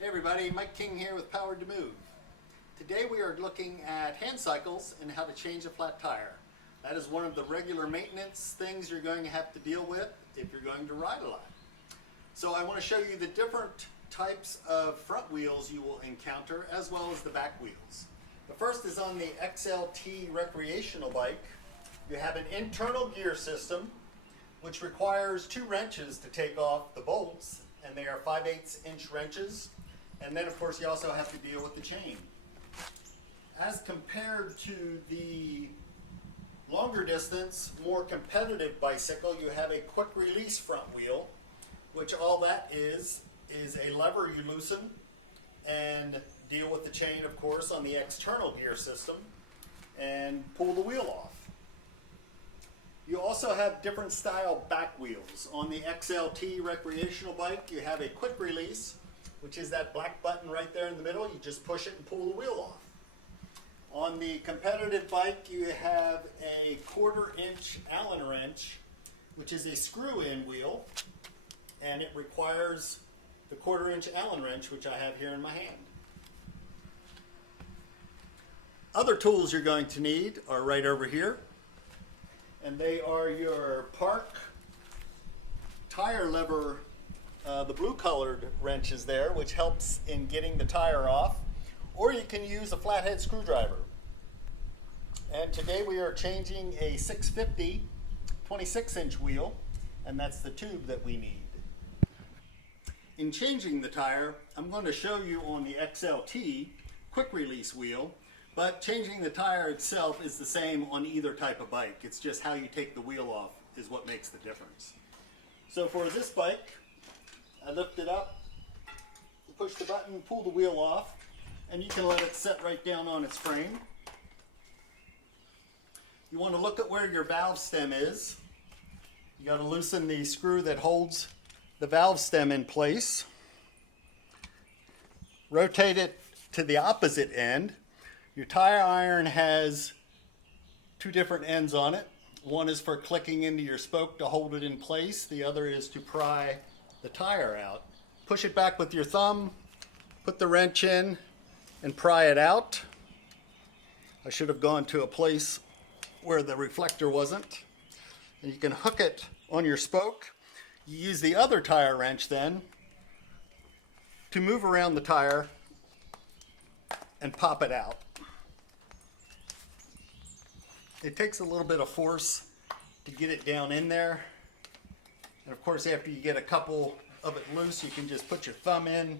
Hey everybody, Mike King here with Powered to Move. Today we are looking at hand cycles and how to change a flat tire. That is one of the regular maintenance things you're going to have to deal with if you're going to ride a lot. So I want to show you the different types of front wheels you will encounter as well as the back wheels. The first is on the XLT recreational bike. You have an internal gear system which requires 2 wrenches to take off the bolts, and they are 5/8 inch wrenches. And then of course you also have to deal with the chain. As compared to the longer distance, more competitive bicycle, you have a quick release front wheel, which all that is a lever you loosen and deal with the chain, of course, on the external gear system and pull the wheel off. You also have different style back wheels. On the XLT recreational bike, you have a quick release, which is that black button right there in the middle. You just push it and pull the wheel off. On the competitive bike, you have a 1/4 inch Allen wrench, which is a screw-in wheel, and it requires the 1/4 inch Allen wrench, which I have here in my hand. Other tools you're going to need are right over here, and they are your Park tire lever, the blue colored wrenches there, which helps in getting the tire off, or you can use a flathead screwdriver. And today we are changing a 650 26 inch wheel, and that's the tube that we need. In changing the tire, I'm going to show you on the XLT quick release wheel, but changing the tire itself is the same on either type of bike. It's just how you take the wheel off is what makes the difference. So for this bike, I lift it up, push the button, pull the wheel off, and you can let it set right down on its frame. You want to look at where your valve stem is. You got to loosen the screw that holds the valve stem in place. Rotate it to the opposite end. Your tire iron has 2 different ends on it. One is for clicking into your spoke to hold it in place. The other is to pry the tire out. Push it back with your thumb, put the wrench in, and pry it out. I should have gone to a place where the reflector wasn't. And you can hook it on your spoke. You use the other tire wrench then to move around the tire and pop it out. It takes a little bit of force to get it down in there. And of course, after you get a couple of it loose, you can just put your thumb in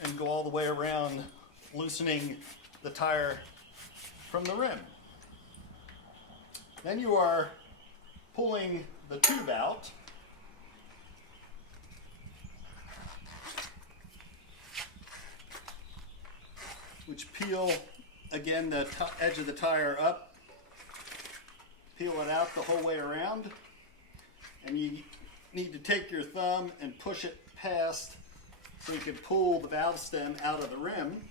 and go all the way around, loosening the tire from the rim. Then you are pulling the tube out. Which peel, again, the edge of the tire up, peel it out the whole way around, and you need to take your thumb and push it past so you can pull the valve stem out of the rim.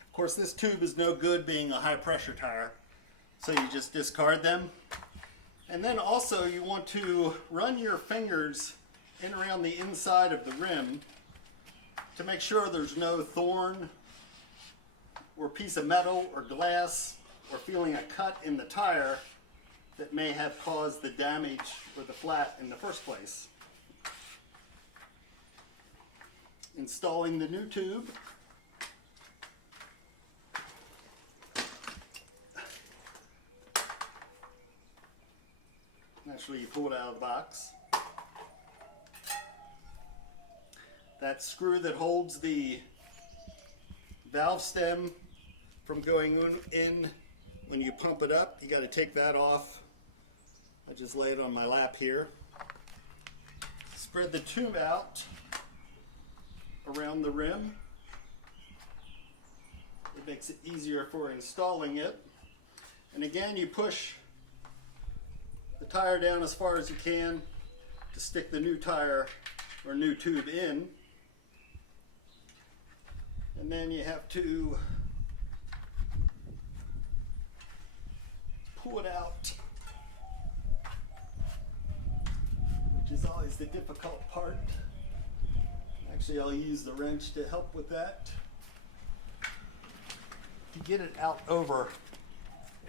Of course, this tube is no good being a high pressure tire, so you just discard them. And then also you want to run your fingers in around the inside of the rim to make sure there's no thorn or piece of metal or glass or feeling a cut in the tire that may have caused the damage or the flat in the first place. Installing the new tube. Naturally, you pull it out of the box. That screw that holds the valve stem from going in when you pump it up, you got to take that off. I just lay it on my lap here. Spread the tube out around the rim. It makes it easier for installing it. And again, you push the tire down as far as you can to stick the new tire or new tube in. And then you have to pull it out difficult part. Actually, I'll use the wrench to help with that. To get it out over,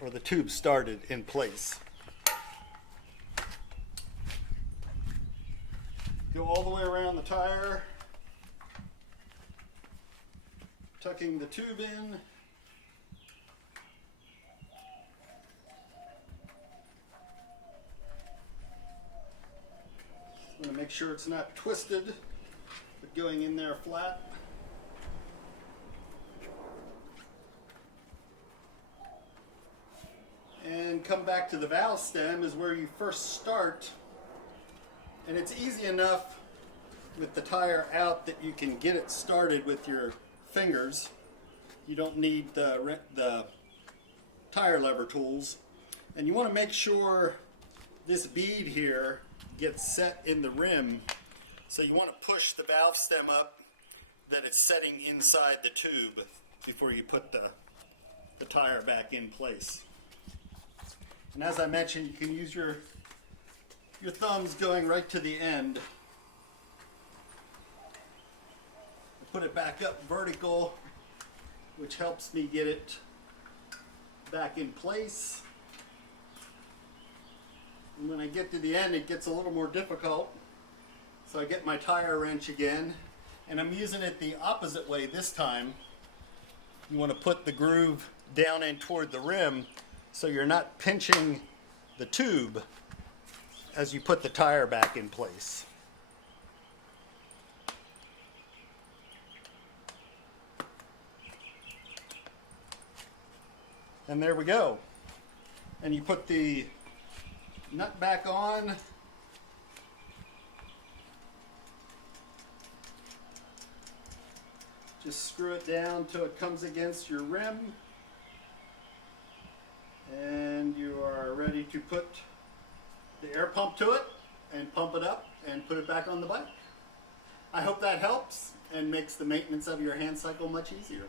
or the tube started in place. Go all the way around the tire, tucking the tube in. I'm going to make sure it's not twisted, but going in there flat. And come back to the valve stem is where you first start. And it's easy enough with the tire out that you can get it started with your fingers. You don't need the tire lever tools. And you want to make sure this bead here gets set in the rim. So you want to push the valve stem up that it's setting inside the tube before you put the tire back in place. And as I mentioned, you can use your thumbs going right to the end. Put it back up vertical, which helps me get it back in place. And when I get to the end, it gets a little more difficult. So I get my tire wrench again, and I'm using it the opposite way this time. You want to put the groove down in toward the rim so you're not pinching the tube as you put the tire back in place. And there we go. And you put the nut back on. Just screw it down till it comes against your rim. And you are ready to put the air pump to it and pump it up and put it back on the bike. I hope that helps and makes the maintenance of your hand cycle much easier.